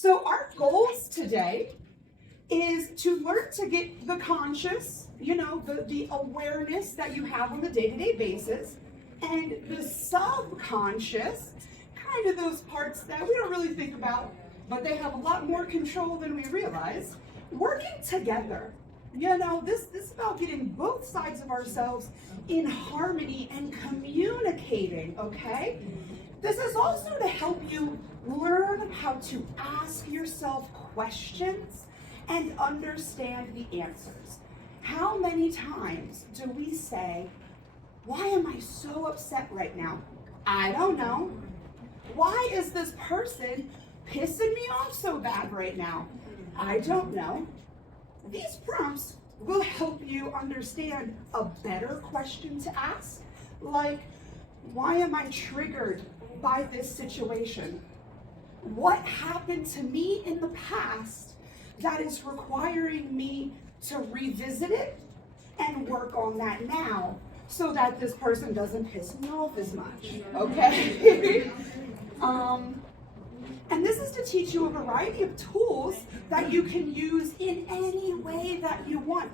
So our goals today is to learn to get the conscious, the awareness that you have on a day-to-day basis, and the subconscious, kind of those parts that we don't really think about, but they have a lot more control than we realize, working together. This is about getting both sides of ourselves in harmony and communicating, okay? This is also to help you learn how to ask yourself questions and understand the answers. How many times do we say, why am I so upset right now? I don't know. Why is this person pissing me off so bad right now? I don't know. These prompts will help you understand a better question to ask, like, why am I triggered by this situation? What happened to me in the past that is requiring me to revisit it and work on that now so that this person doesn't piss me off as much, okay? And this is to teach you a variety of tools that you can use in any way that you want.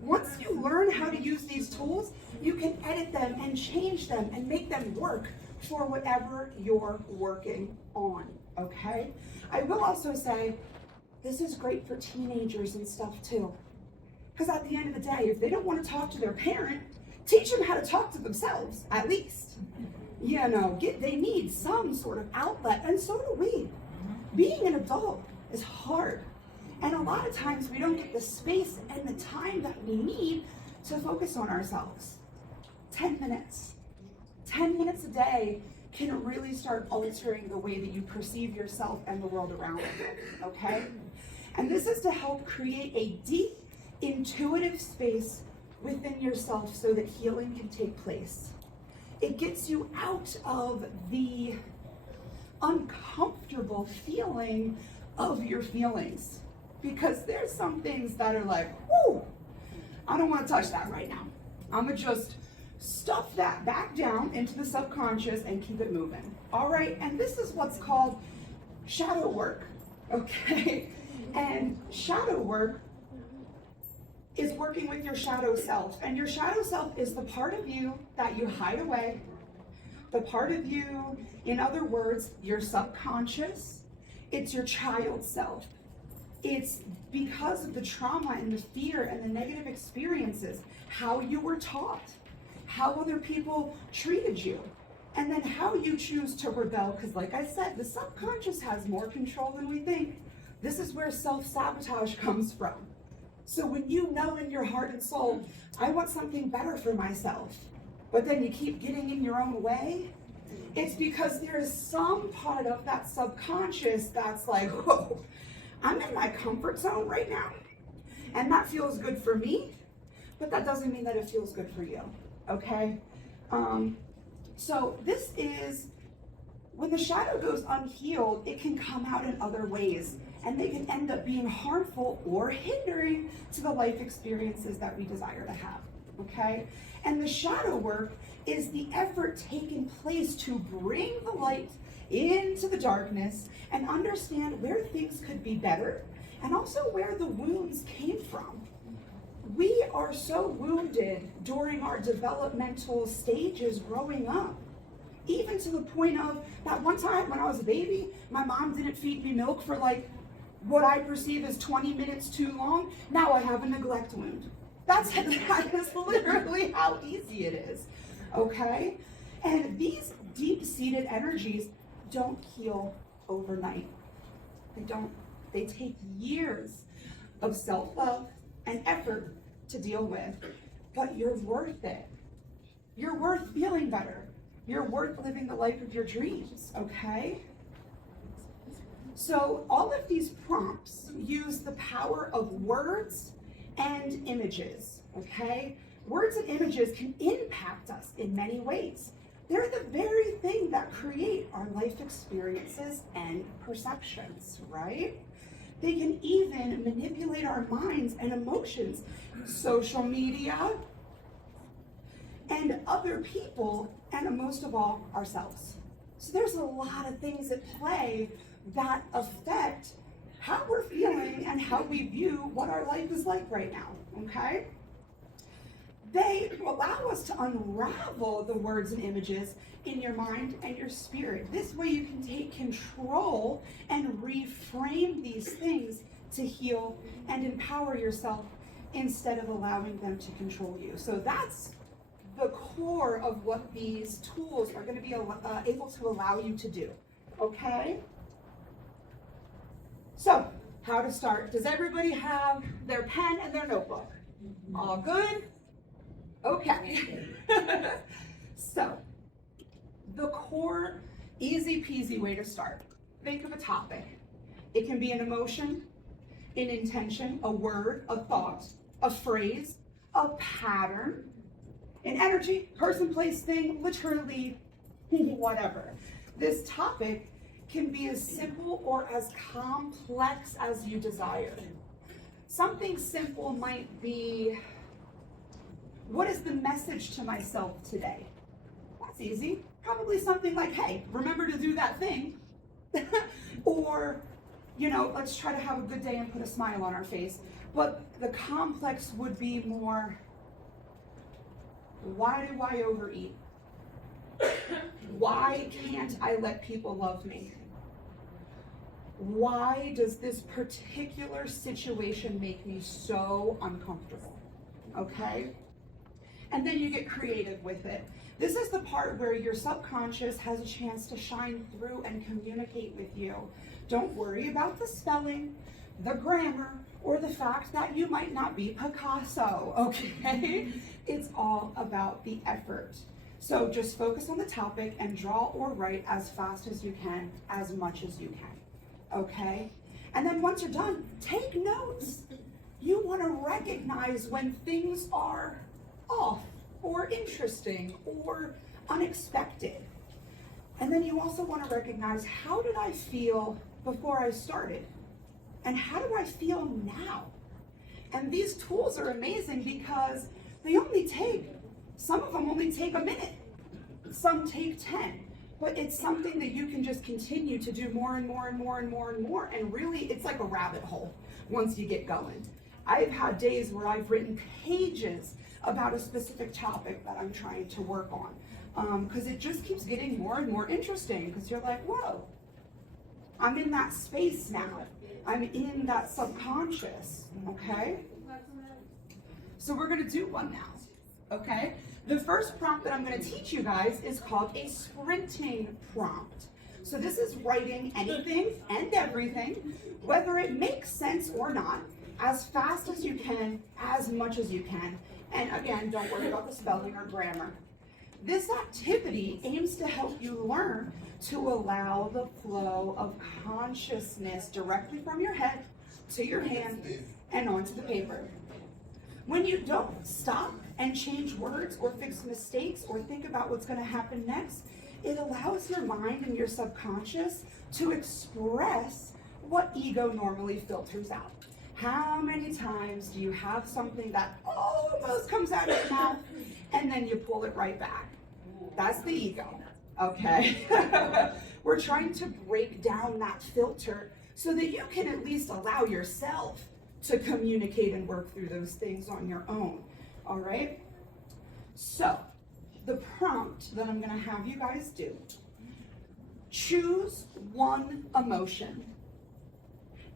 Once you learn how to use these tools, you can edit them and change them and make them work for whatever you're working on, okay? I will also say, this is great for teenagers and stuff too. Because at the end of the day, if they don't want to talk to their parent, teach them how to talk to themselves, at least. They need some sort of outlet, and so do we. Being an adult is hard. And a lot of times we don't get the space and the time that we need to focus on ourselves. 10 minutes. 10 minutes a day can really start altering the way that you perceive yourself and the world around you, okay? And this is to help create a deep, intuitive space within yourself so that healing can take place. It gets you out of the uncomfortable feeling of your feelings. Because there's some things that are like, whoo, I don't want to touch that right now. I'm going to just stuff that back down into the subconscious and keep it moving. All right, and this is what's called shadow work, okay? And shadow work is working with your shadow self. And your shadow self is the part of you that you hide away, the part of you, in other words, your subconscious. It's your child self. It's because of the trauma and the fear and the negative experiences, how you were taught, how other people treated you, and then how you choose to rebel. Because like I said, the subconscious has more control than we think. This is where self-sabotage comes from. So when you know in your heart and soul, I want something better for myself, but then you keep getting in your own way, it's because there is some part of that subconscious that's like, whoa, I'm in my comfort zone right now, and that feels good for me, but that doesn't mean that it feels good for you, okay? So this is, when the shadow goes unhealed, it can come out in other ways, and they can end up being harmful or hindering to the life experiences that we desire to have, okay? And the shadow work is the effort taking place to bring the light into the darkness and understand where things could be better and also where the wounds came from. We are so wounded during our developmental stages growing up, even to the point of that one time when I was a baby, my mom didn't feed me milk for like what I perceive as 20 minutes too long. Now I have a neglect wound. That is literally how easy it is, okay? And these deep-seated energies don't heal overnight. They don't. They take years of self-love and effort to deal with, but you're worth it. You're worth feeling better. You're worth living the life of your dreams, okay? So all of these prompts use the power of words and images, okay? Words and images can impact us in many ways. They're the very thing that create our life experiences and perceptions, right? They can even manipulate our minds and emotions, social media, and other people, and most of all, ourselves. So there's a lot of things at play that affect we view what our life is like right now, okay? They allow us to unravel the words and images in your mind and your spirit. This way you can take control and reframe these things to heal and empower yourself instead of allowing them to control you. So that's the core of what these tools are going to be able to allow you to do, okay? So, how to start? Does everybody have their pen and their notebook? All good? Okay. So, the core, easy peasy way to start. Think of a topic. It can be an emotion, an intention, a word, a thought, a phrase, a pattern, an energy, person, place, thing, literally, whatever. This topic can be as simple or as complex as you desire. Something simple might be, what is the message to myself today? That's easy. Probably something like, hey, remember to do that thing. Or, you know, let's try to have a good day and put a smile on our face. But the complex would be more, why do I overeat? Why can't I let people love me? Why does this particular situation make me so uncomfortable? Okay? And then you get creative with it. This is the part where your subconscious has a chance to shine through and communicate with you. Don't worry about the spelling, the grammar, or the fact that you might not be Picasso, okay? It's all about the effort. So just focus on the topic and draw or write as fast as you can, as much as you can, okay? And then once you're done, take notes. You want to recognize when things are off or interesting or unexpected. And then you also want to recognize, how did I feel before I started? And how do I feel now? And these tools are amazing because they only take, some of them only take a minute. Some take 10. But it's something that you can just continue to do more and more and more and more and more. And really, it's like a rabbit hole once you get going. I've had days where I've written pages about a specific topic that I'm trying to work on. Because it just keeps getting more and more interesting. Because you're like, whoa, I'm in that space now. I'm in that subconscious, okay? So we're gonna do one now, okay? The first prompt that I'm gonna teach you guys is called a sprinting prompt. So this is writing anything and everything, whether it makes sense or not, as fast as you can, as much as you can. And again, don't worry about the spelling or grammar. This activity aims to help you learn to allow the flow of consciousness directly from your head to your hand and onto the paper. When you don't stop and change words or fix mistakes or think about what's going to happen next, it allows your mind and your subconscious to express what ego normally filters out. How many times do you have something that almost comes out of your mouth and then you pull it right back? That's the ego, okay? We're trying to break down that filter so that you can at least allow yourself to communicate and work through those things on your own, all right? So, the prompt that I'm gonna have you guys do, choose one emotion,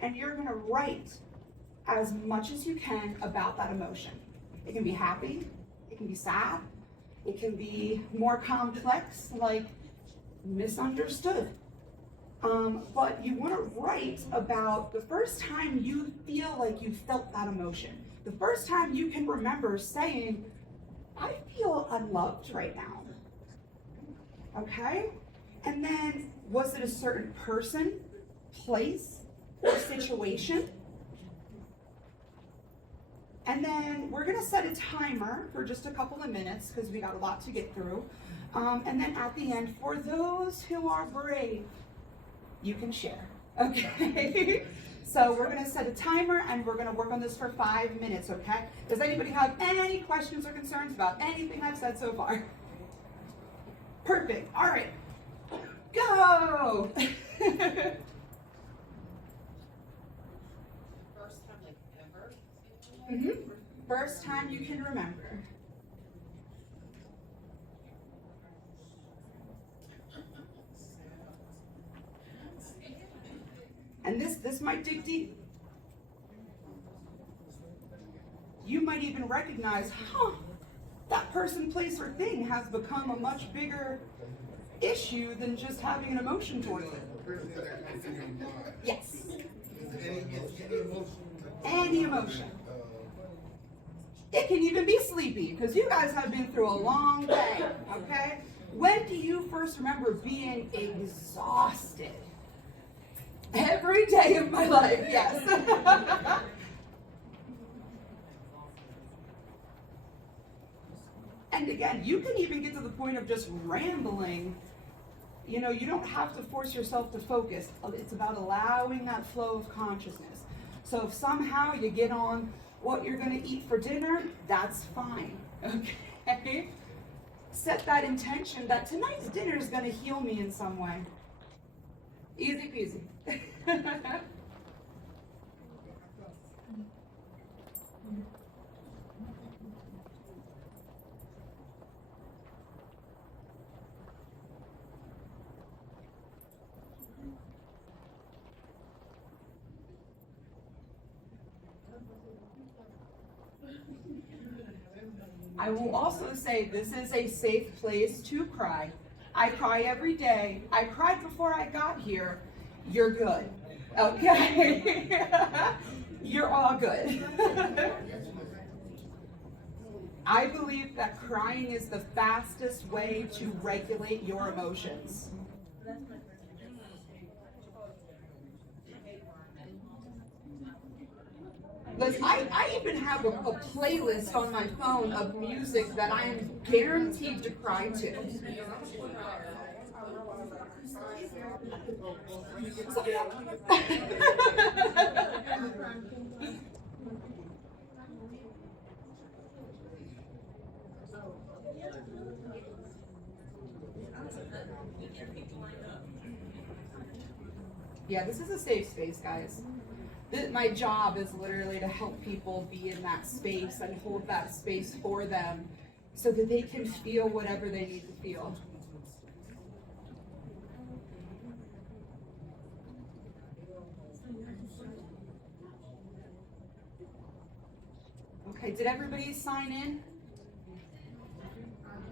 and you're gonna write as much as you can about that emotion. It can be happy, it can be sad, it can be more complex, like misunderstood. But you want to write about the first time you feel like you felt that emotion. The first time you can remember saying, I feel unloved right now. Okay? And then, was it a certain person, place, or situation? And then we're gonna set a timer for just a couple of minutes because we got a lot to get through. And then at the end, for those who are brave, you can share, okay? So we're gonna set a timer and we're gonna work on this for 5 minutes, okay? Does anybody have any questions or concerns about anything I've said so far? Perfect, all right, go! First time, like First time you can remember. And this might dig deep. You might even recognize, that person, place, or thing has become a much bigger issue than just having an emotion towards it. Yes. Any emotion. It can even be sleepy, because you guys have been through a long day, okay? When do you first remember being exhausted? Every day of my life, yes. And again, you can even get to the point of just rambling. You know, you don't have to force yourself to focus. It's about allowing that flow of consciousness. So if somehow you get on what you're going to eat for dinner, that's fine, okay? Set that intention that tonight's dinner is going to heal me in some way. Easy peasy. I will also say this is a safe place to cry. I cry every day. I cried before I got here. You're good. Okay? You're all good. I believe that crying is the fastest way to regulate your emotions. Listen, I even have a playlist on my phone of music that I am guaranteed to cry to. Yeah, this is a safe space, guys. My job is literally to help people be in that space and hold that space for them so that they can feel whatever they need to feel. Okay, did everybody sign in?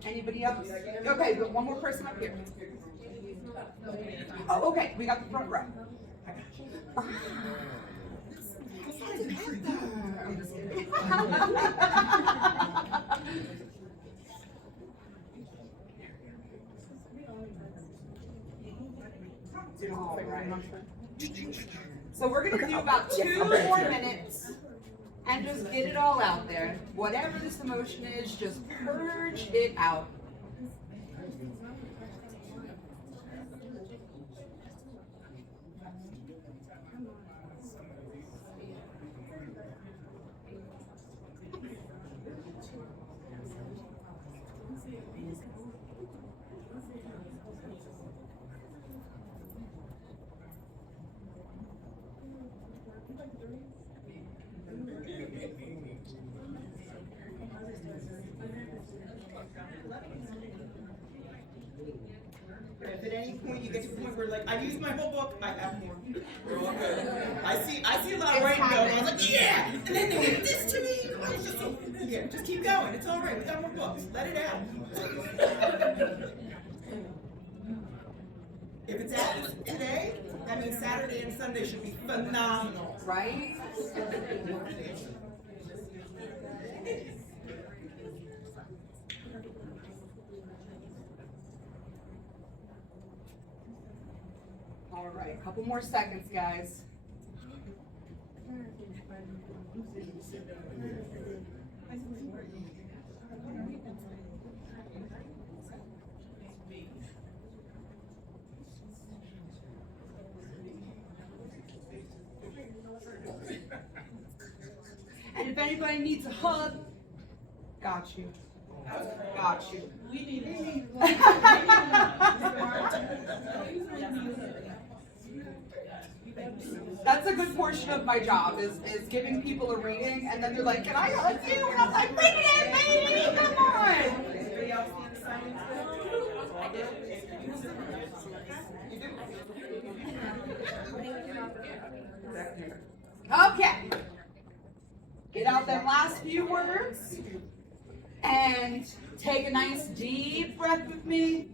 Anybody else? Okay, but one more person up here. Oh, okay, we got the front row. I'm just kidding. All right. So we're going to do about 2 more minutes and just get it all out there. Whatever this emotion is, just purge it out. If at any point you get to the point where like, I've used my whole book, I have more. We're all good. I see a lot of writing going. I was like, yeah! And then they did this to me! Yeah, just keep going. It's all right. We got more books. Let it out. If it's out today, that means Saturday and Sunday should be phenomenal. Right? All right, a couple more seconds, guys. And if anybody needs a hug, got you. Got you. We need it. That's a good portion of my job is giving people a reading, and then they're like, "Can I hug you?" And I'm like, "Bring it in, baby! Come on!" Okay. Get out them last few words, and take a nice deep breath with me.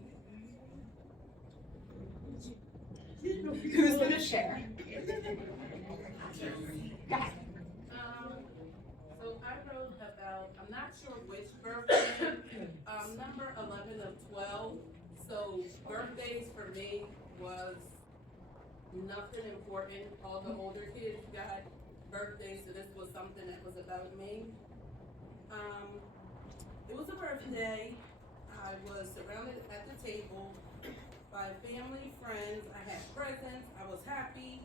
Who's going to share? Go ahead. So I wrote about, I'm not sure which birthday, number 11 of 12. So birthdays for me was nothing important. All the older kids got birthdays, so this was something that was about me. It was a birthday. I was surrounded at the table by family, friends. I had presents. I was happy.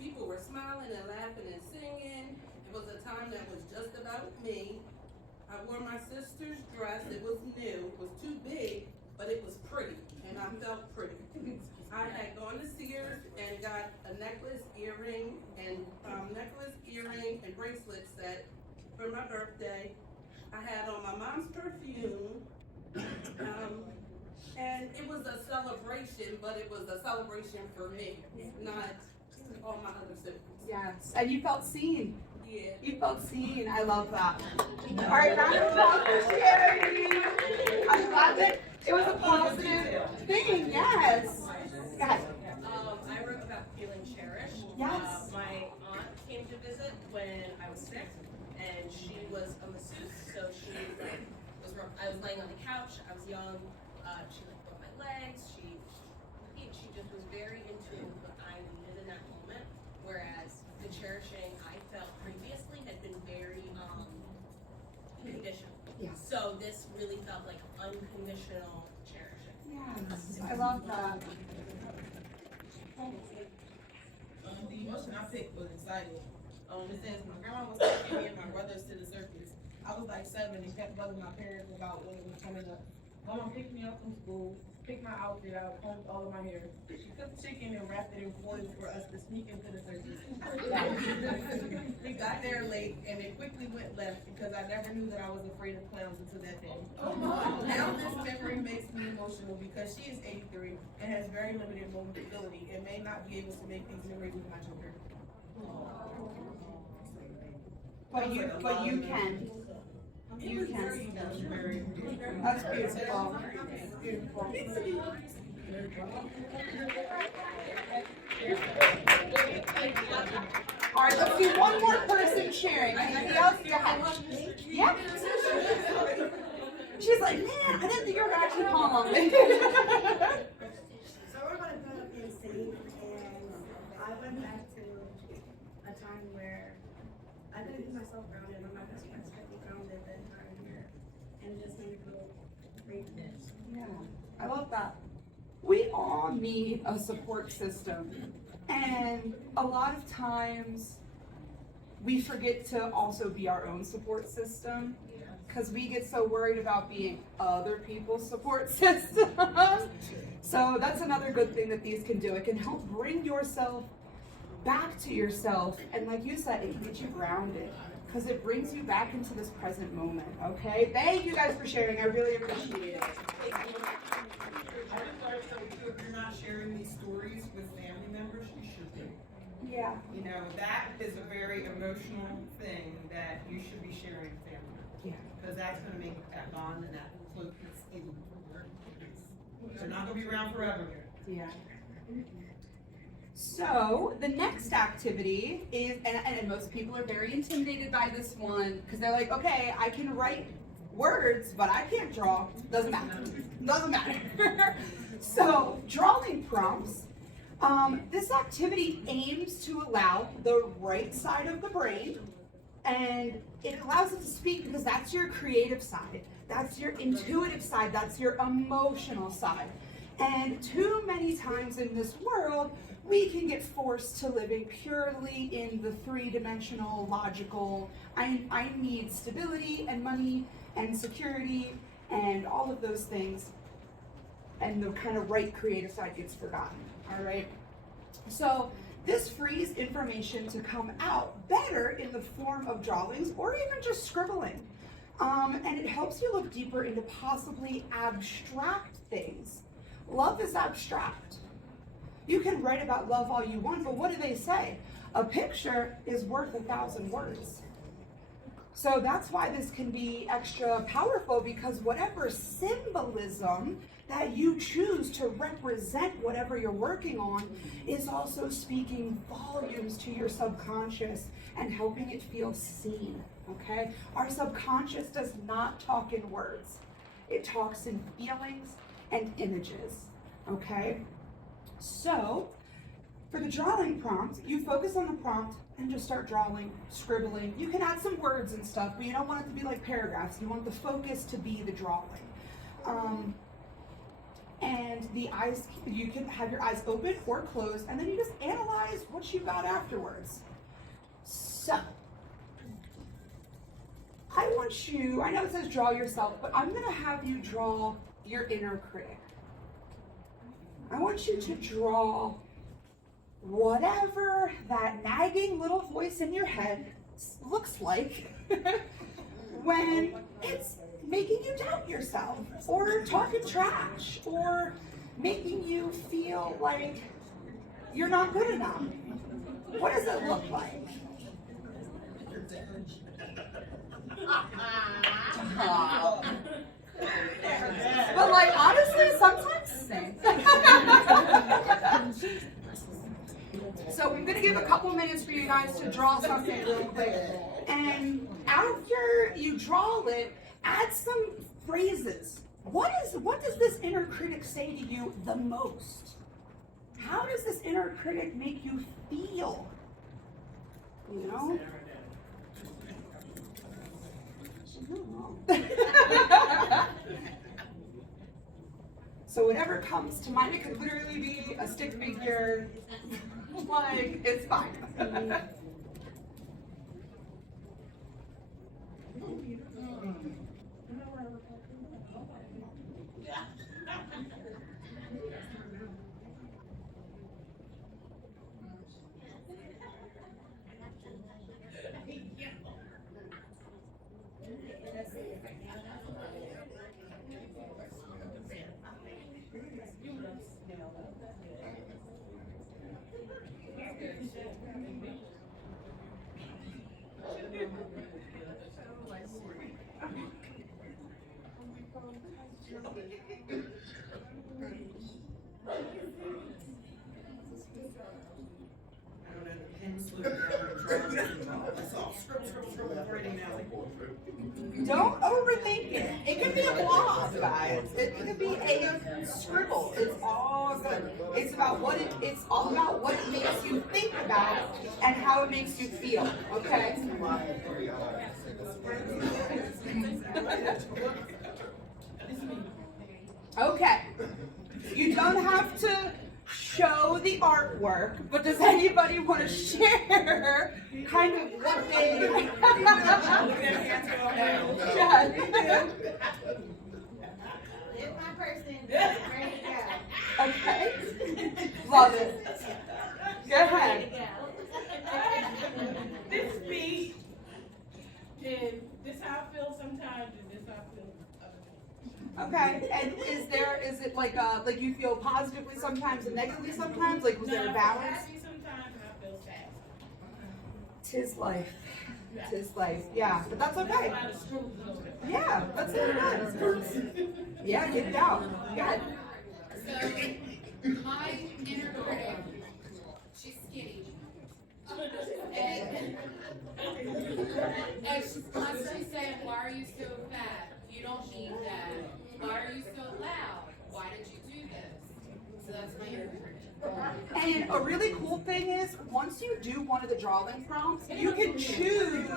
People were smiling and laughing and singing. It was a time that was just about me. I wore my sister's dress. It was new. It was too big, but it was pretty, and I felt pretty. I had gone to Sears and got a necklace, earring, and bracelet set for my birthday. I had on my mom's perfume, and it was a celebration, but it was a celebration for me, not all my other siblings. Yes, and you felt seen. Yeah. You felt seen. I love that. All right, round of applause for Sherry. I'm glad that it was a positive thing. Yes. Go ahead. I wrote about feeling cherished. Yes. My aunt came to visit when I was sick, and she was a masseuse, so I was laying on the couch. I was young. She rubbed my legs. She just was very in tune with what I needed in that moment. Whereas the cherishing I felt previously had been very conditional. Yeah. So this really felt like unconditional cherishing. Yes, I love that. The emotion I picked was excited. It says my grandma was taking me and my brothers to the circus. I was like 7 and kept bugging my parents about when it was coming up. Mama picked me up from school, picked my outfit out, combed all of my hair. She cooked chicken and wrapped it in foil for us to sneak into the circus. We got there late and it quickly went left because I never knew that I was afraid of clowns until that day. Now this memory makes me emotional because she is 83 and has very limited mobility and may not be able to make these memories with my children. But you can. You can. That's beautiful. Beautiful. All right, let's do one more person sharing. Anybody else? Go ahead. Yeah. She's like, man, I didn't think you were actually calling on me. So we're going to grow up in safe, and I went back to a time where I couldn't keep myself grounded, but my best friends kept me grounded the entire year, and just made me feel grateful. Yeah, I love that. We all need a support system, and a lot of times we forget to also be our own support system because we get so worried about being other people's support system. So that's another good thing that these can do. It can help bring yourself back to yourself, and like you said, it can get you grounded because it brings you back into this present moment. Okay, thank you guys for sharing. I really appreciate it. I just started so too, if you're not sharing these stories with family members, you should be. Yeah. You know, that is a very emotional thing that you should be sharing with family members. Yeah. Because that's gonna make that bond and that closeness even more. They're not gonna be around forever. Yeah. So the next activity is, and most people are very intimidated by this one because they're like, okay, I can write words, but I can't draw. Doesn't matter. Doesn't matter. So drawing prompts. This activity aims to allow the right side of the brain, and it allows it to speak because that's your creative side, that's your intuitive side, that's your emotional side. And too many times in this world, we can get forced to living purely in the three-dimensional, logical, I need stability and money and security and all of those things, and the kind of right creative side gets forgotten, all right? So This frees information to come out better in the form of drawings or even just scribbling. And it helps you look deeper into possibly abstract things. Love is abstract. You can write about love all you want, but what do they say? A picture is worth 1,000 words. So that's why this can be extra powerful, because whatever symbolism that you choose to represent whatever you're working on is also speaking volumes to your subconscious and helping it feel seen, okay? Our subconscious does not talk in words. It talks in feelings and images, okay? So, for the drawing prompt, you focus on the prompt and just start drawing, scribbling. You can add some words and stuff, but you don't want it to be like paragraphs. You want the focus to be the drawing. And the eyes, you can have your eyes open or closed, and then you just analyze what you got afterwards. So, I want you, I know it says draw yourself, but I'm gonna have you draw your inner critic. I want you to draw whatever that nagging little voice in your head looks like when it's making you doubt yourself, or talking trash, or making you feel like you're not good enough. What does it look like? But like, honestly, sometimes same. So I'm gonna give a couple minutes for you guys to draw something real quick. And after you draw it, add some phrases. What does this inner critic say to you the most? How does this inner critic make you feel? You know? So whatever comes to mind, it could literally be a stick figure. Like, it's fine. Don't overthink it. It can be a blob, guys. It can be a scribble. It's all good. It's all about what it makes you think about and how it makes you feel. Okay? Okay. You don't have to show the artwork, but does anybody want to share kind of what they It's my person. Ready to go. Okay. Love it. Go ahead. This is me, and this how I feel sometimes, and this how I feel other times. Okay. And is it like you feel positively sometimes and negatively sometimes? Like, was there a No, I feel balance? happy sometimes, and I feel sad. Tis life. Tis life. Yeah, but that's okay. That's why the scribbles a little bit. Yeah, that's it. Yeah, get it out. Good. So, my inner critic, she's skinny. And she's constantly saying, why are you so fat? You don't need that. Why are you so loud? Why did you do this? So that's my inner critic. And a really cool thing is, once you do one of the drawing prompts, you can choose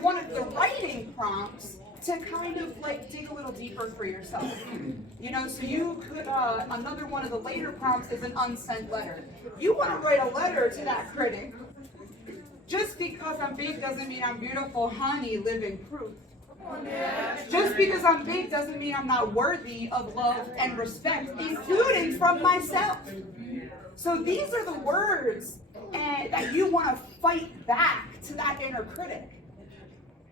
one of the writing prompts to kind of like dig a little deeper for yourself. You know, so you could, another one of the later prompts is an unsent letter. You want to write a letter to that critic. Just because I'm big doesn't mean I'm beautiful, honey, living proof. Just because I'm big doesn't mean I'm not worthy of love and respect, including from myself. So these are the words and and that you want to fight back to that inner critic.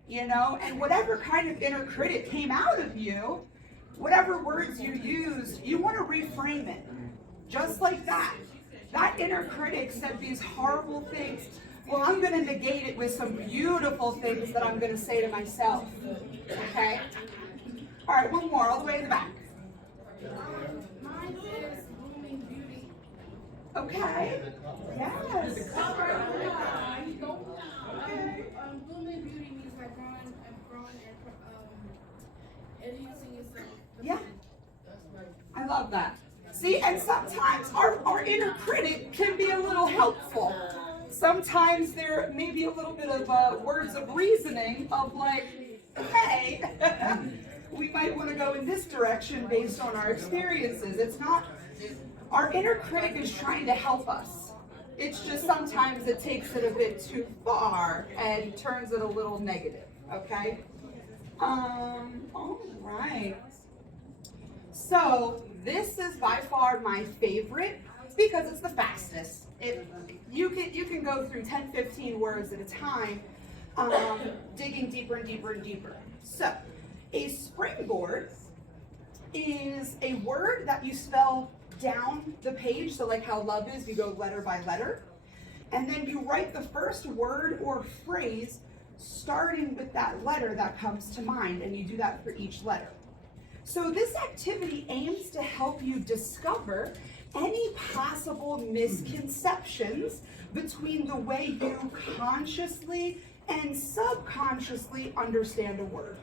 You know, and whatever kind of inner critic came out of you, whatever words you used, you want to reframe it. Just like that. That inner critic said these horrible things. Well, I'm going to negate it with some beautiful things that I'm going to say to myself. Okay? All right, one more, all the way in the back. Mine is blooming beauty. Okay. Yes. Blooming beauty means like growing and enhancing yourself. Yeah. I love that. See, and sometimes our inner critic can be a little helpful. Sometimes there may be a little bit of words of reasoning of like, hey, we might want to go in this direction based on our experiences. It's not, our inner critic is trying to help us. It's just sometimes it takes it a bit too far and turns it a little negative, okay? All right. So this is by far my favorite because it's the fastest. You can go through 10, 15 words at a time, digging deeper and deeper and deeper. So a springboard is a word that you spell down the page. So like how love is, you go letter by letter. And then you write the first word or phrase starting with that letter that comes to mind, and you do that for each letter. So this activity aims to help you discover any possible misconceptions between the way you consciously and subconsciously understand a word.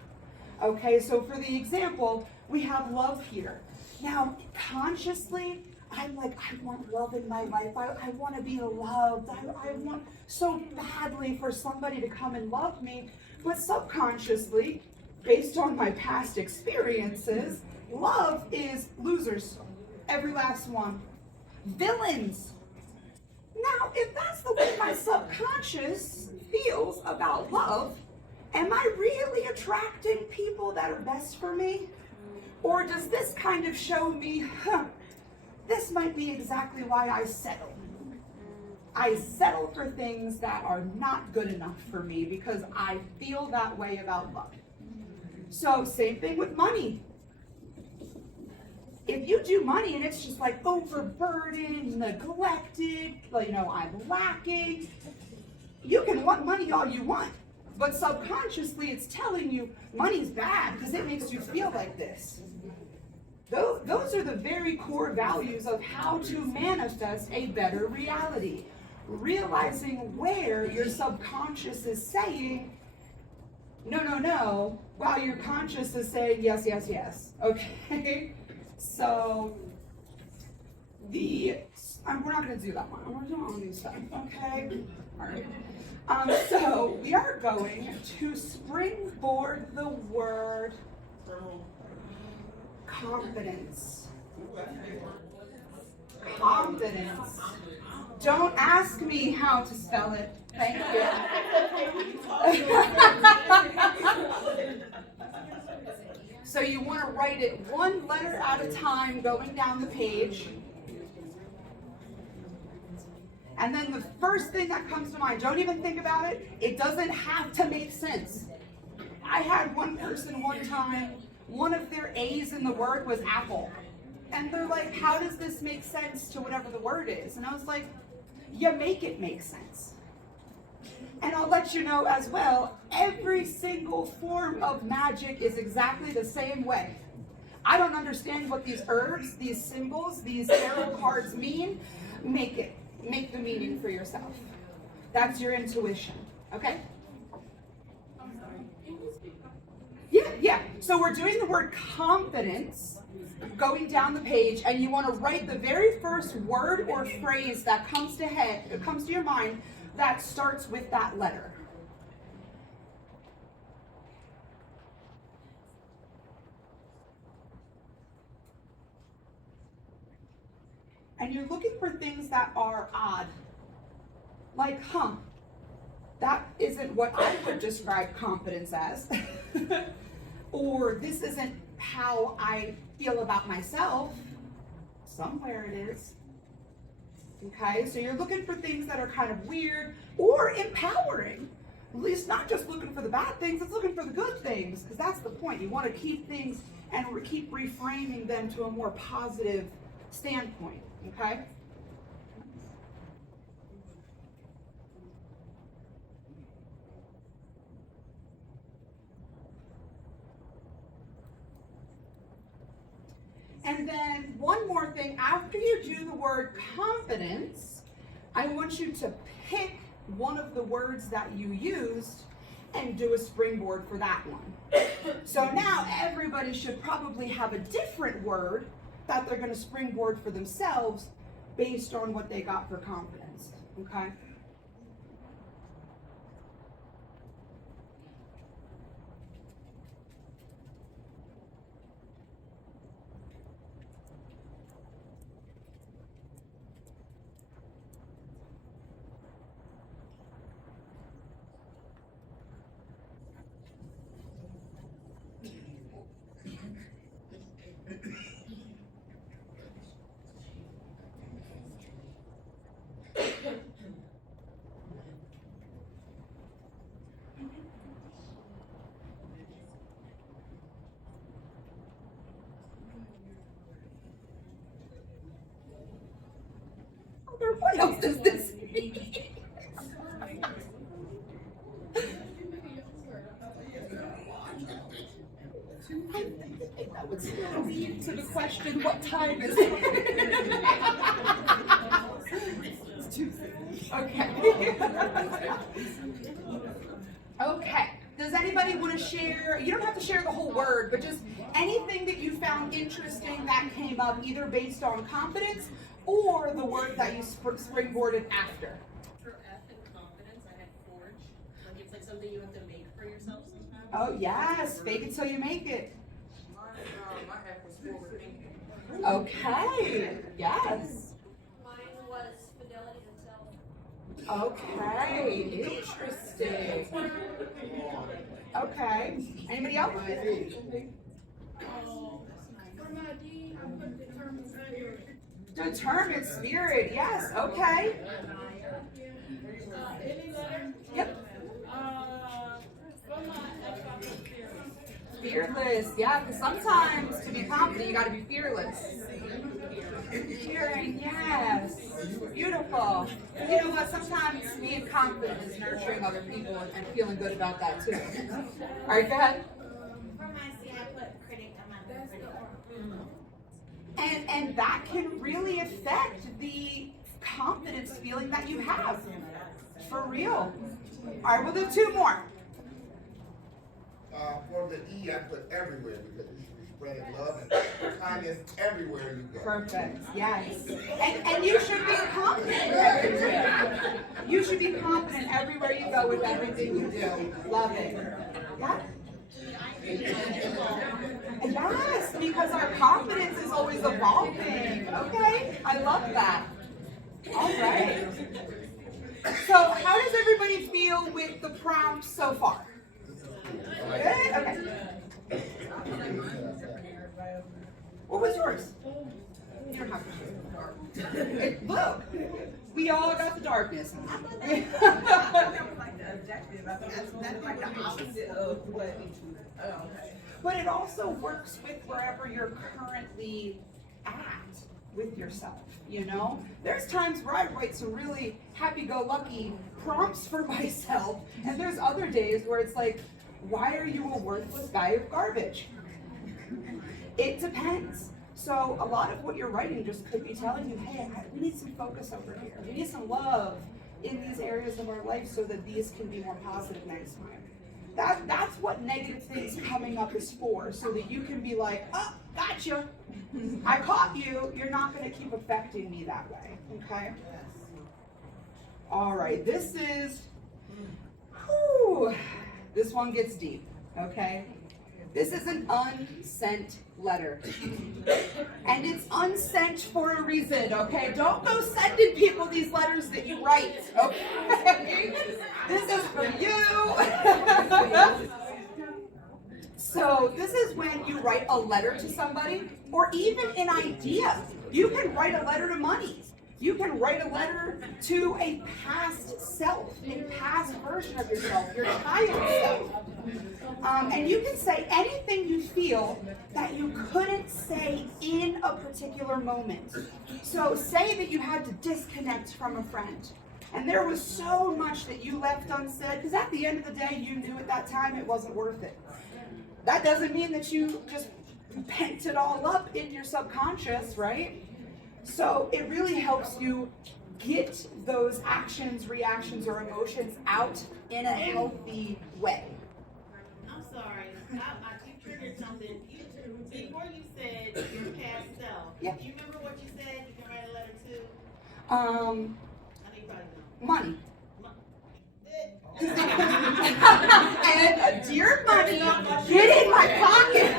Okay, so for the example, we have love here. Now, consciously, I'm like, I want love in my life. I want to be loved. I want so badly for somebody to come and love me. But subconsciously, based on my past experiences, love is losers. Every last one. Villains. Now, if that's the way my subconscious feels about love, am I really attracting people that are best for me? Or does this kind of show me, this might be exactly why I settle. I settle for things that are not good enough for me because I feel that way about love. So same thing with money. If you do money and it's just like overburdened, neglected, I'm lacking, you can want money all you want. But subconsciously it's telling you money's bad because it makes you feel like this. Those are the very core values of how to manifest a better reality. Realizing where your subconscious is saying, no, while your conscious is saying yes, yes, yes. Okay? So, we're not going to do that one. We're doing all new stuff. Okay? All right. So, we are going to springboard the word confidence. Confidence. Don't ask me how to spell it. Thank you. So you want to write it one letter at a time going down the page. And then the first thing that comes to mind, don't even think about it. It doesn't have to make sense. I had one person one time, one of their A's in the word was apple. And they're like, how does this make sense to whatever the word is? And I was like, you make it make sense. And I'll let you know as well, every single form of magic is exactly the same way. I don't understand what these herbs, these symbols, these tarot cards mean. Make the meaning for yourself. That's your intuition, okay? Yeah. So we're doing the word confidence, going down the page, and you want to write the very first word or phrase that comes to your mind that starts with that letter. And you're looking for things that are odd. Like, that isn't what I would describe confidence as. Or this isn't how I feel about myself. Somewhere it is. Okay, so you're looking for things that are kind of weird or empowering. At least not just looking for the bad things, it's looking for the good things, because that's the point. You want to keep things and keep reframing them to a more positive standpoint, okay? And then one more thing, after you do the word confidence, I want you to pick one of the words that you used and do a springboard for that one. So now everybody should probably have a different word that they're going to springboard for themselves based on what they got for confidence, okay? What else is this? I think that would still lead to the question, what time is it? It's Tuesday. Okay. Okay. Does anybody want to share? You don't have to share the whole word, but just anything that you found interesting that came up either based on confidence or the word that you springboarded after. For F in confidence, I had forge. Like it's like something you have to make for yourself sometimes. Oh yes, fake it till you make it. My F was forward thinking. Okay, yes. Mine was fidelity and self. Okay, interesting. Okay, anybody else? For my D, I put determined spirit. Determined spirit, yes, okay. Any letter? Yep. For my F, I put fearless. Fearless, yeah, because sometimes to be confident, you gotta be fearless. Cheering, yes. Beautiful. You know what? Sometimes being confident is nurturing other people and feeling good about that too. All right, go ahead. For my C, I put critic. I'm not a critic. And that can really affect the confidence feeling that you have. For real. All right, we'll do two more. For the E, I put everywhere because you should be spreading love and kindness everywhere you go. Perfect. Yes. And you should be confident everywhere. You should be confident everywhere you go with everything you do. Love it. Yeah? Yes, because our confidence is always evolving. Okay, I love that. All right. So how does everybody feel with the prompt so far? Good? Okay. What was yours? You don't have to share. Look, we all got the darkness. Like the objective. I thought that's like the opposite of what. Okay. But it also works with wherever you're currently at with yourself, you know? There's times where I write some really happy-go-lucky prompts for myself, and there's other days where it's like, why are you a worthless guy of garbage? It depends. So a lot of what you're writing just could be telling you, hey, we need some focus over here. We need some love in these areas of our life so that these can be more positive next time. That's what negative things coming up is for, so that you can be like, oh, gotcha. I caught you. You're not going to keep affecting me that way, okay? All right, this is, whew, this one gets deep, okay? This is an unsent letter. And it's unsent for a reason, okay? Don't go sending people these letters that you write, okay? This is for you. So this is when you write a letter to somebody, or even an idea. You can write a letter to money. You can write a letter to a past self, a past version of yourself, your child self. And you can say anything you feel that you couldn't say in a particular moment. So say that you had to disconnect from a friend, and there was so much that you left unsaid, because at the end of the day, you knew at that time it wasn't worth it. That doesn't mean that you just pent it all up in your subconscious, right? So it really helps you get those actions, reactions, or emotions out in a healthy way. I'm sorry, you triggered something. Before you said your past self, Yeah. do you remember what you said you can write a letter to? Um, I think you probably know. money. And dear money, get in my pocket.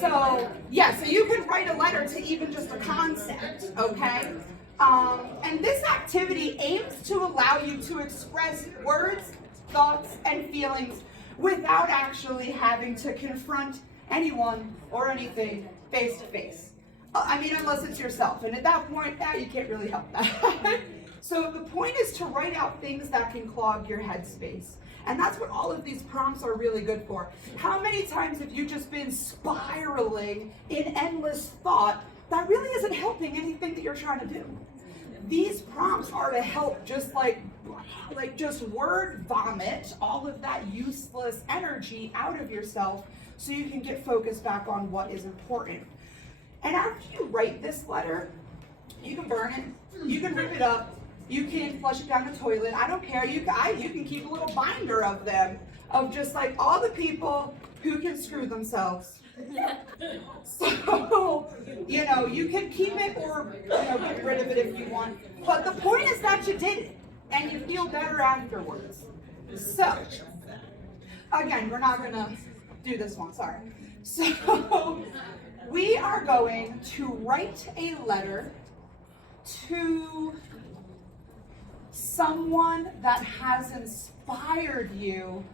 So you can write a letter to even just a concept, okay? And this activity aims to allow you to express words, thoughts, and feelings without actually having to confront anyone or anything face to face. I mean, unless it's yourself, and at that point, you can't really help that. So the point is to write out things that can clog your headspace. And that's what all of these prompts are really good for. How many times have you just been spiraling in endless thought that really isn't helping anything that you're trying to do? These prompts are to help just just word vomit all of that useless energy out of yourself so you can get focused back on what is important. And after you write this letter, you can burn it, you can rip it up, you can flush it down the toilet. I don't care. You can keep a little binder of them, of just like all the people who can screw themselves. So, you can keep it or get rid of it if you want. But the point is that you did it, and you feel better afterwards. So, again, we're not gonna do this one. Sorry. So, we are going to write a letter to someone that has inspired you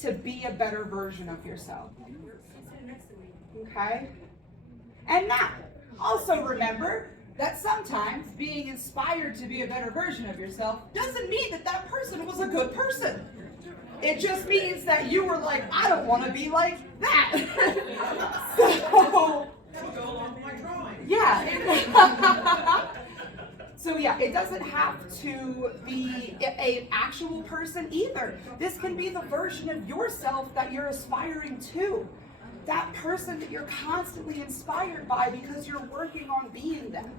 to be a better version of yourself. Okay? And now, also remember that sometimes being inspired to be a better version of yourself doesn't mean that that person was a good person. It just means that you were like, I don't want to be like that. So, yeah. So it doesn't have to be an actual person either. This can be the version of yourself that you're aspiring to. That person that you're constantly inspired by because you're working on being them.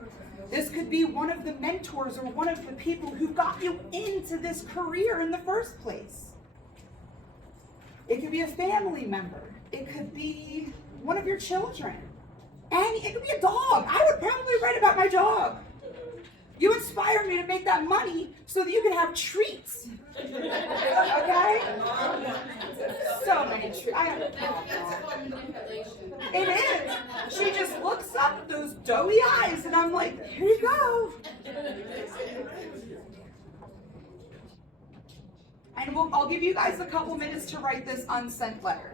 This could be one of the mentors or one of the people who got you into this career in the first place. It could be a family member. It could be one of your children. And it could be a dog. I would probably write about my dog. You inspire me to make that money so that you can have treats. Okay? So many treats. That's called manipulation. It is. She just looks up with those doughy eyes, and I'm like, here you go. And I'll give you guys a couple minutes to write this unsent letter.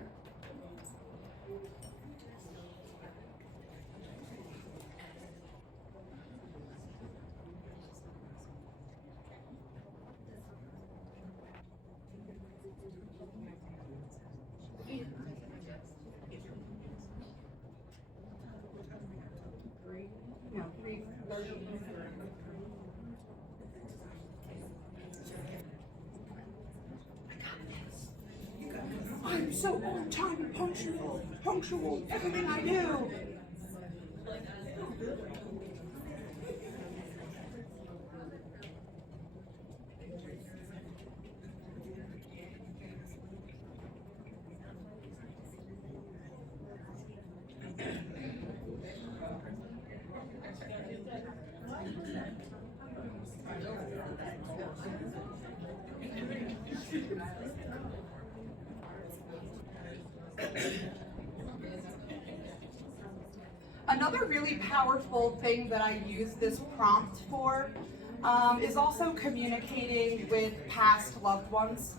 I'm so on time and punctual, everything I do. Another really powerful thing that I use this prompt for is also communicating with past loved ones.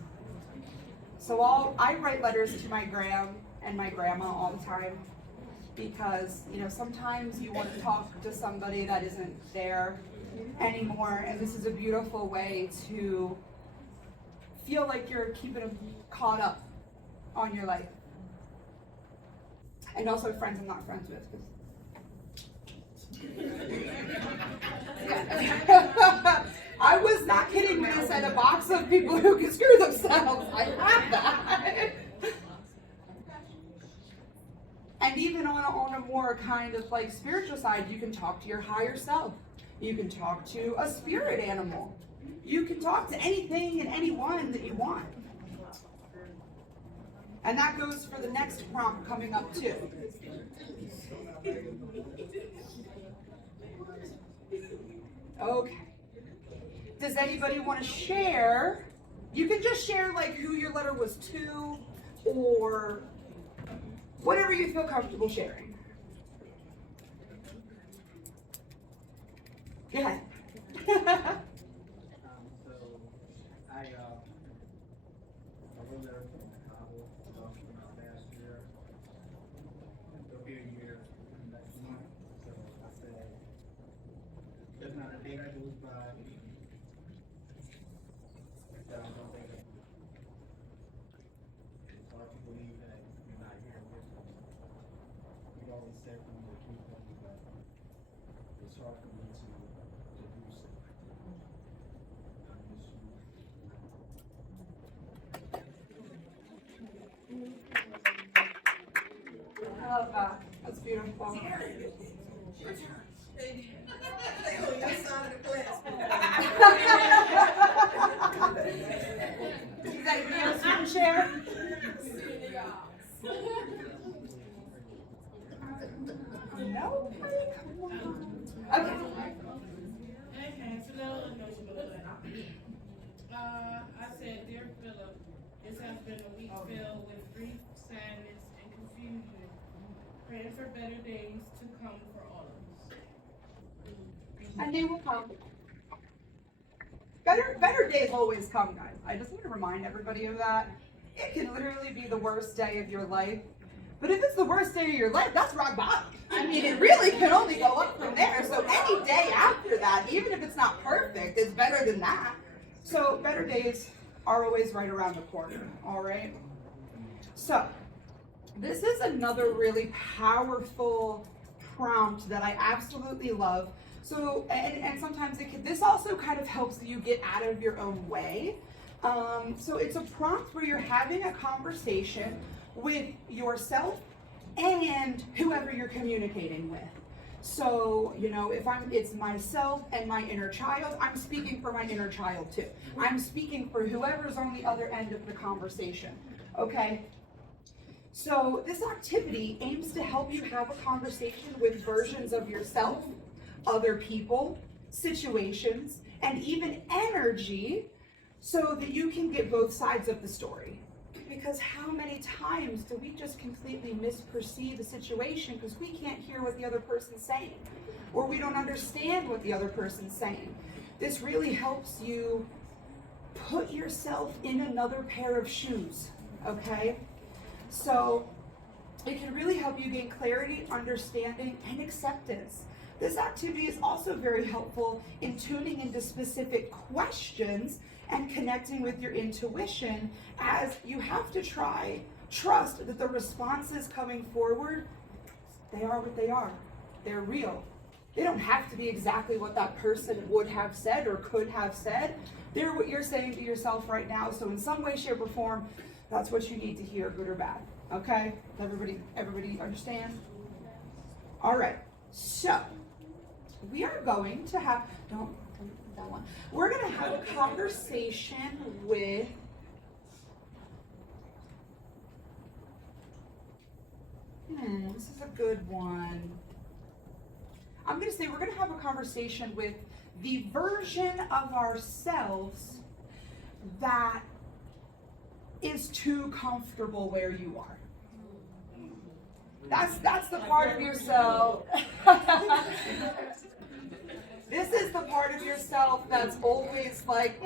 So I write letters to my gram and my grandma all the time. because, you know, sometimes you want to talk to somebody that isn't there anymore, and this is a beautiful way to feel like you're keeping them caught up on your life. And also friends I'm not friends with. I was not kidding when I said a box of people who can screw themselves. I have that. And even on a more kind of like spiritual side, you can talk to your higher self. You can talk to a spirit animal. You can talk to anything and anyone that you want. And that goes for the next prompt coming up too. Okay. Does anybody want to share? You can just share like who your letter was to, or whatever you feel comfortable sharing. Go ahead. So I wrote a letter from Chicago last year. It'll be a year next month. So I said, there's not a day that goes by that I don't think of you. It's hard to believe that you're not here with me. You've always said for me to keep them, but it's hard for me to do so. I miss you. I love that. That's beautiful. Does anybody else want to share? No? Okay. Okay, so now I said, dear Philip, this has been a week filled with grief, sadness, and confusion. Praying for better days to come for all of us. And they will come. Better days always come, guys. I just want to remind everybody of that. It can literally be the worst day of your life. But if it's the worst day of your life, that's rock bottom. I mean, it really can only go up from there. So any day after that, even if it's not perfect, is better than that. So better days are always right around the corner, all right? So this is another really powerful prompt that I absolutely love. So, and sometimes this also kind of helps you get out of your own way. So it's a prompt where you're having a conversation with yourself and whoever you're communicating with. So, you know, if it's myself and my inner child, I'm speaking for my inner child too. I'm speaking for whoever's on the other end of the conversation, okay? So this activity aims to help you have a conversation with versions of yourself, other people, situations, and even energy so that you can get both sides of the story. Because how many times do we just completely misperceive a situation because we can't hear what the other person's saying, or we don't understand what the other person's saying? This really helps you put yourself in another pair of shoes, okay? So it can really help you gain clarity, understanding, and acceptance. This activity is also very helpful in tuning into specific questions and connecting with your intuition, as you have to trust that the responses coming forward, they are what they are. They're real. They don't have to be exactly what that person would have said or could have said. They're what you're saying to yourself right now. So in some way, shape, or form, that's what you need to hear, good or bad. Okay? Everybody understand? All right. So we are going to have, don't that one. We're going to have a conversation with this is a good one. I'm going to say we're going to have a conversation with the version of ourselves that is too comfortable where you are. That's the part of yourself. This is the part of yourself that's always like,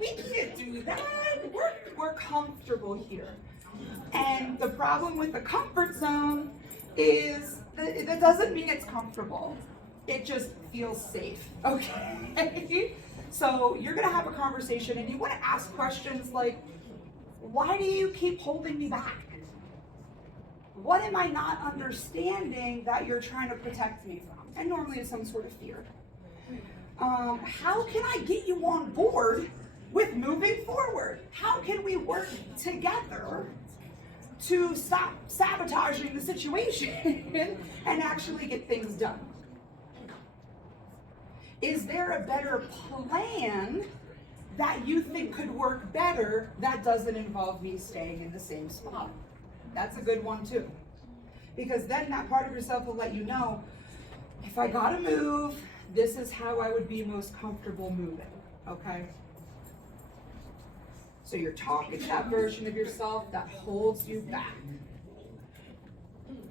we can't do that. We're comfortable here. And the problem with the comfort zone is that doesn't mean it's comfortable. It just feels safe, okay? So you're gonna have a conversation and you wanna ask questions like, why do you keep holding me back? What am I not understanding that you're trying to protect me from? And normally it's some sort of fear. How can I get you on board with moving forward? How can we work together to stop sabotaging the situation and actually get things done? Is there a better plan that you think could work better that doesn't involve me staying in the same spot? That's a good one too. Because then that part of yourself will let you know, if I gotta move, this is how I would be most comfortable moving, okay? So you're talking to that version of yourself that holds you back.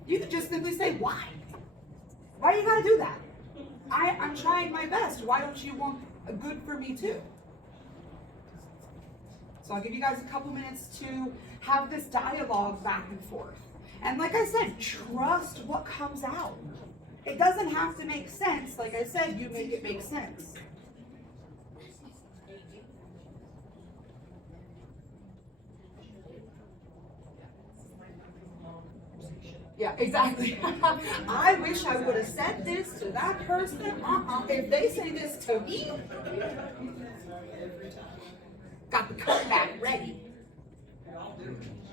You can just simply say, why? Why you gotta do that? I'm trying my best. Why don't you want a good for me too? So I'll give you guys a couple minutes to have this dialogue back and forth. And like I said, trust what comes out. It doesn't have to make sense. Like I said, you make it make sense. Yeah, exactly. I wish I would have said this to that person. If they say this to me, got the comeback ready.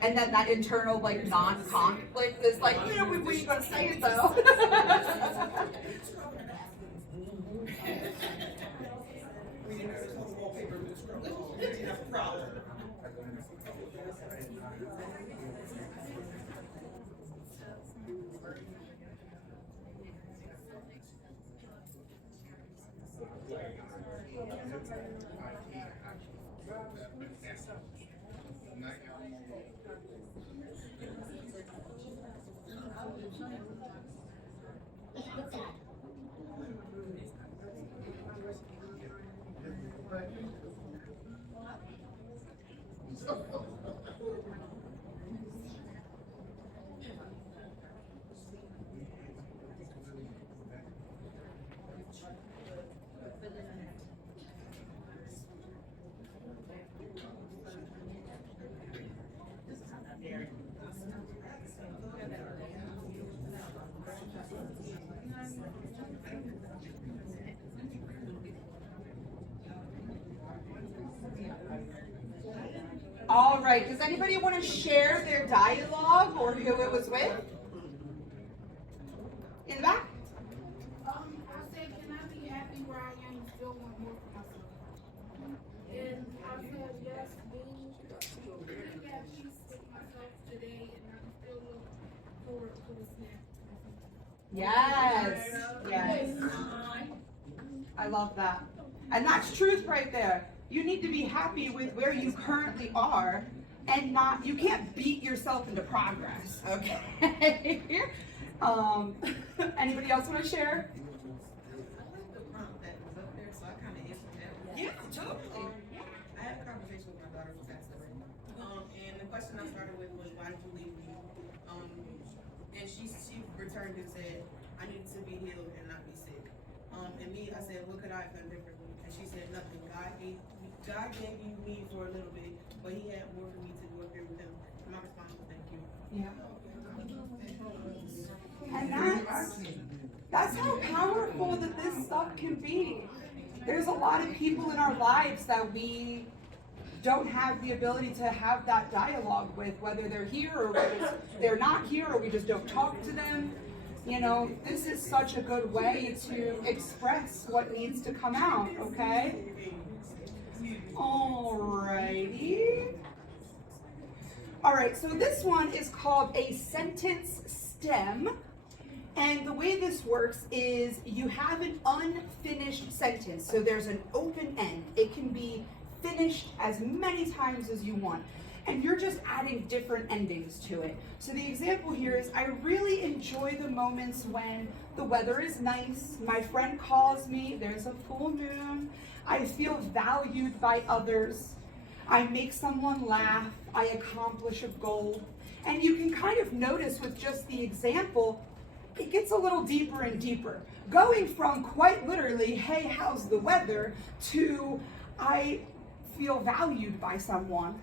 And then that internal, like, non-conflict is like, you know, when are you going to say it, though? All right, does anybody want to share their dialogue or who it was with? In the back? I said, can I be happy where I am and still want more for myself? And I said, yes, being at peace with myself today, and I still look forward to the snap. Yes, yes. I love that. And that's truth right there. You need to be happy with where you currently are and not, you can't beat yourself into progress, okay? Anybody else want to share? I like the prompt that was up there, so I kind of answered that one. Yeah, totally. I had a conversation with my daughter who passed away. And the question I started with was, why did you leave me? And she returned and said, I needed to be healed and not be sick. And me, I said, what could I have done differently? And she said, nothing. God gave you me for a little bit, but he had more for me to do up here with him. And my response was, thank you. Yeah. And that's how powerful that this stuff can be. There's a lot of people in our lives that we don't have the ability to have that dialogue with, whether they're here or whether they're not here or we just don't talk to them. You know, this is such a good way to express what needs to come out, okay? Alrighty. Alright, so this one is called a sentence stem. And the way this works is you have an unfinished sentence. So there's an open end. It can be finished as many times as you want. And you're just adding different endings to it. So the example here is, I really enjoy the moments when the weather is nice, my friend calls me, there's a full moon, I feel valued by others, I make someone laugh, I accomplish a goal, And you can kind of notice with just the example, it gets a little deeper and deeper. Going from quite literally, hey, how's the weather, to I feel valued by someone.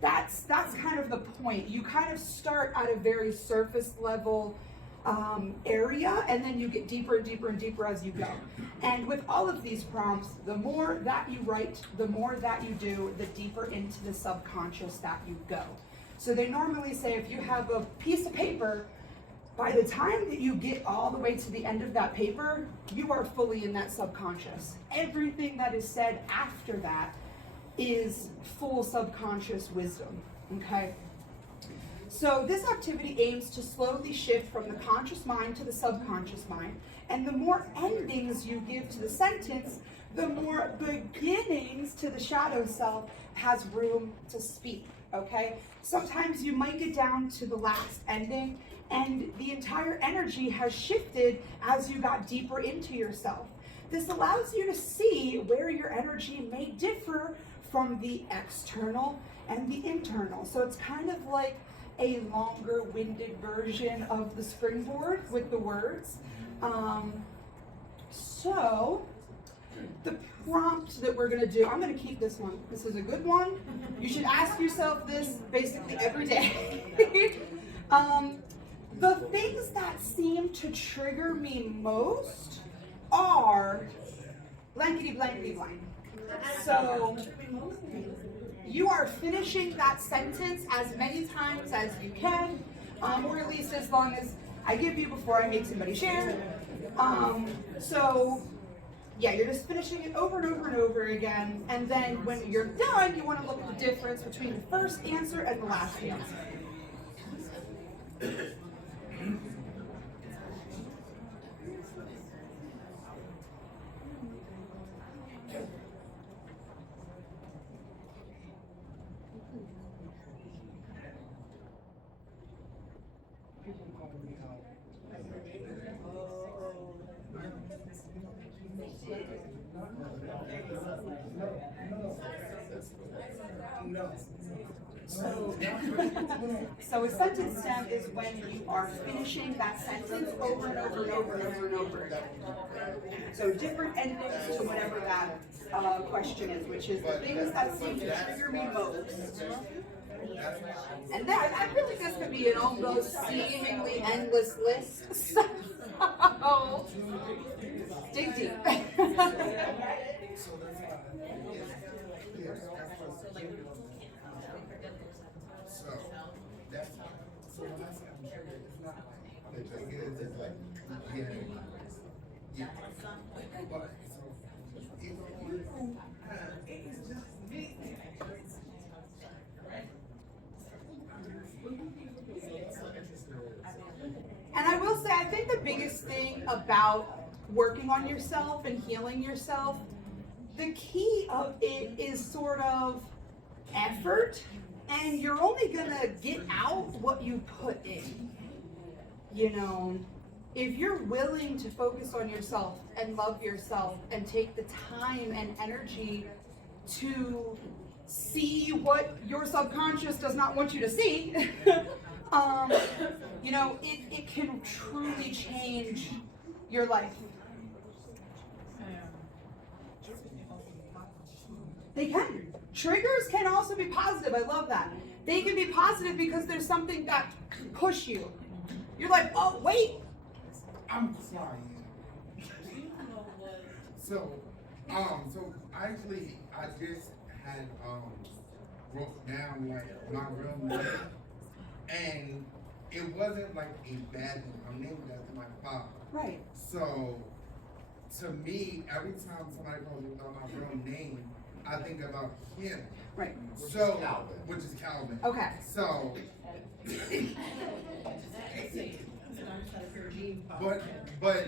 That's kind of the point. You kind of start at a very surface level area, and then you get deeper and deeper and deeper as you go. And with all of these prompts, the more that you write, the more that you do, the deeper into the subconscious that you go. So they normally say if you have a piece of paper, by the time that you get all the way to the end of that paper, you are fully in that subconscious. Everything that is said after that is full subconscious wisdom, okay? So this activity aims to slowly shift from the conscious mind to the subconscious mind, and the more endings you give to the sentence, the more beginnings to the shadow self has room to speak, okay? Sometimes you might get down to the last ending, and the entire energy has shifted as you got deeper into yourself. This allows you to see where your energy may differ from the external and the internal. So it's kind of like a longer winded version of the springboard with the words. So the prompt that we're gonna do, I'm gonna keep this one. This is a good one. You should ask yourself this basically every day. The things that seem to trigger me most are blankety blankety blank. So you are finishing that sentence as many times as you can, or at least as long as I give you before I make somebody share. So yeah, you're just finishing it over and over and over again, and then when you're done, you want to look at the difference between the first answer and the last answer. So a sentence stem is when you are finishing that sentence over and over and over and over and over again. So different endings to whatever that question is, which is the things that seem to trigger me most. And that, I feel like this could be an almost seemingly endless list. So dig deep. And I will say, I think the biggest thing about working on yourself and healing yourself, the key of it is sort of effort, and you're only gonna get out what you put in. You know, if you're willing to focus on yourself and love yourself and take the time and energy to see what your subconscious does not want you to see, you know, it can truly change your life. They can. Triggers can also be positive. I love that. They can be positive because there's something that push you. You're like, oh, wait. I'm crying. So actually, I just had wrote down like my real name, and it wasn't like a bad name. I'm named after my father. Right. So to me, every time somebody calls me without my real name, I think about him. Right. So which is Calvin. Okay. So but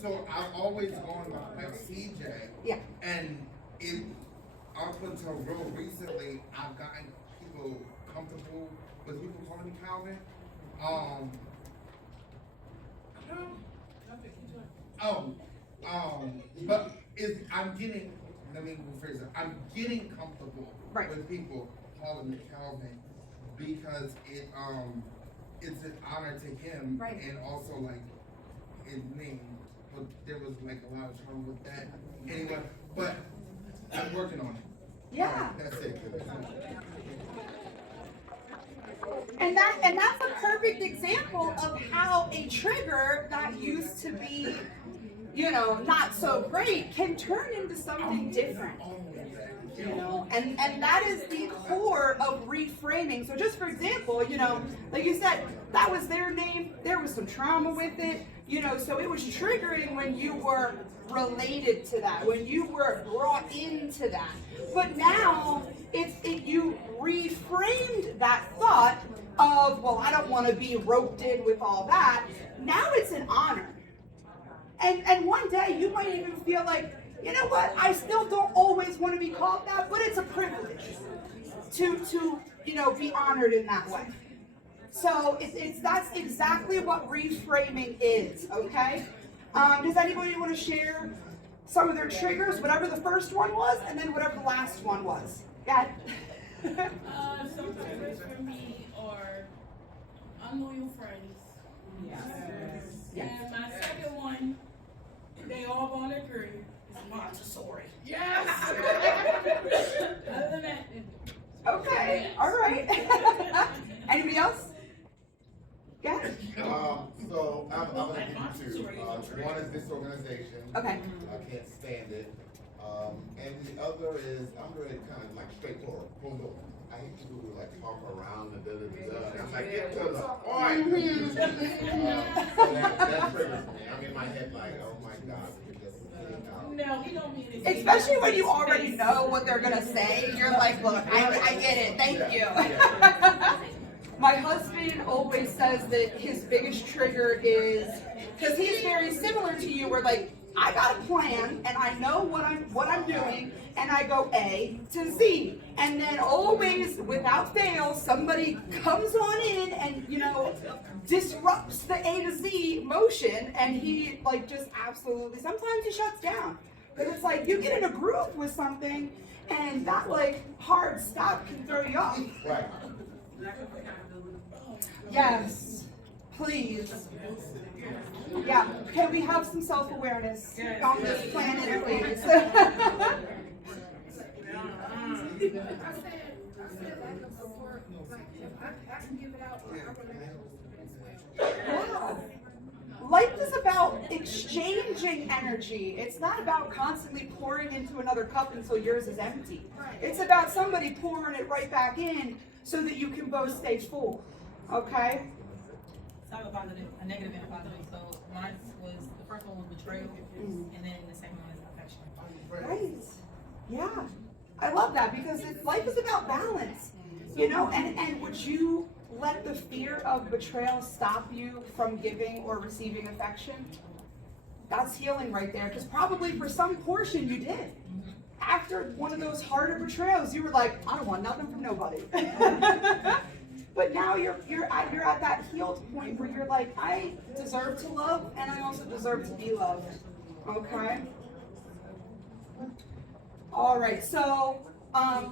so I've always gone by like CJ. Yeah. And it up until real recently I've gotten people comfortable with people calling me Calvin. But I'm getting, let me rephrase it. I'm getting comfortable right. with people calling me Calvin. because it's an honor to him, Right. and also like his name. But there was like a lot of trouble with that. Anyway, but I'm working on it. Yeah. Alright, that's it. And that's a perfect example of how a trigger that used to be, you know, not so great can turn into something different. You know, and that is the core of reframing. So just for example, you know, like you said, that was their name, there was some trauma with it, you know, so it was triggering when you were related to that, when you were brought into that. But now you reframed that thought of, well, I don't want to be roped in with all that. Now it's an honor. And one day you might even feel like, you know what, I still don't always want to be called that, but it's a privilege to you know, be honored in that way. So that's exactly what reframing is, okay? Does anybody want to share some of their triggers, whatever the first one was, and then whatever the last one was? Yeah. Some triggers for me are unloyal friends. And my second one, they all gonna agree, is Montessori. Yes! Other than that, Okay, all right. Anybody else? Yeah. So I'm gonna give you two. One is disorganization. Okay. I can't stand it. And the other is I'm really kind of like straightforward. Hold on. I hate people who like talk around and da. I'm like, get to the point. So that triggers me. I'm in my head like, oh my God, we could just get it out. no, he don't mean it. Especially when you already know what they're gonna say, you're like, look, I get it, thank you. My husband always says that his biggest trigger is, because he's very similar to you, where like, I got a plan and I know what I'm doing, and I go A to Z, and then always without fail somebody comes on in and, you know, disrupts the A to Z motion, and he like just absolutely, sometimes he shuts down, because it's like you get in a groove with something and that like hard stop can throw you off. Right. Yes, please. Yeah, can we have some self-awareness on this planet, please? Yeah. Life is about exchanging energy. It's not about constantly pouring into another cup until yours is empty. It's about somebody pouring it right back in so that you can both stay full. Okay? So I have a positive, a negative and a positive. So mine was, the first one was betrayal, and then the second one is affection. Right. Yeah. I love that, because life is about balance. You know, and would you let the fear of betrayal stop you from giving or receiving affection? That's healing right there, because probably for some portion you did. After one of those harder betrayals, you were like, I don't want nothing from nobody. But now you're at that healed point where you're like, I deserve to love, and I also deserve to be loved. Okay? All right, so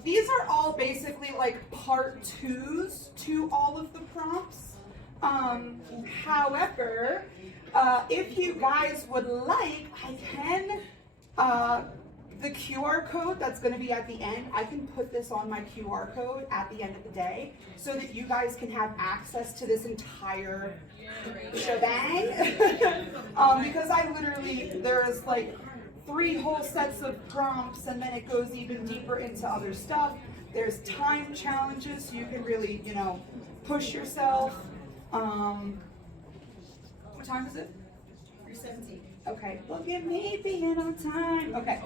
these are all basically like part twos to all of the prompts. However, if you guys would like, I can, the QR code that's going to be at the end, I can put this on my QR code at the end of the day so that you guys can have access to this entire shebang. Because I literally, there's like 3 whole sets of prompts, and then it goes even deeper into other stuff. There's time challenges, so you can really, you know, push yourself. What time is it? 3:17. Okay, look at me being on time. Okay.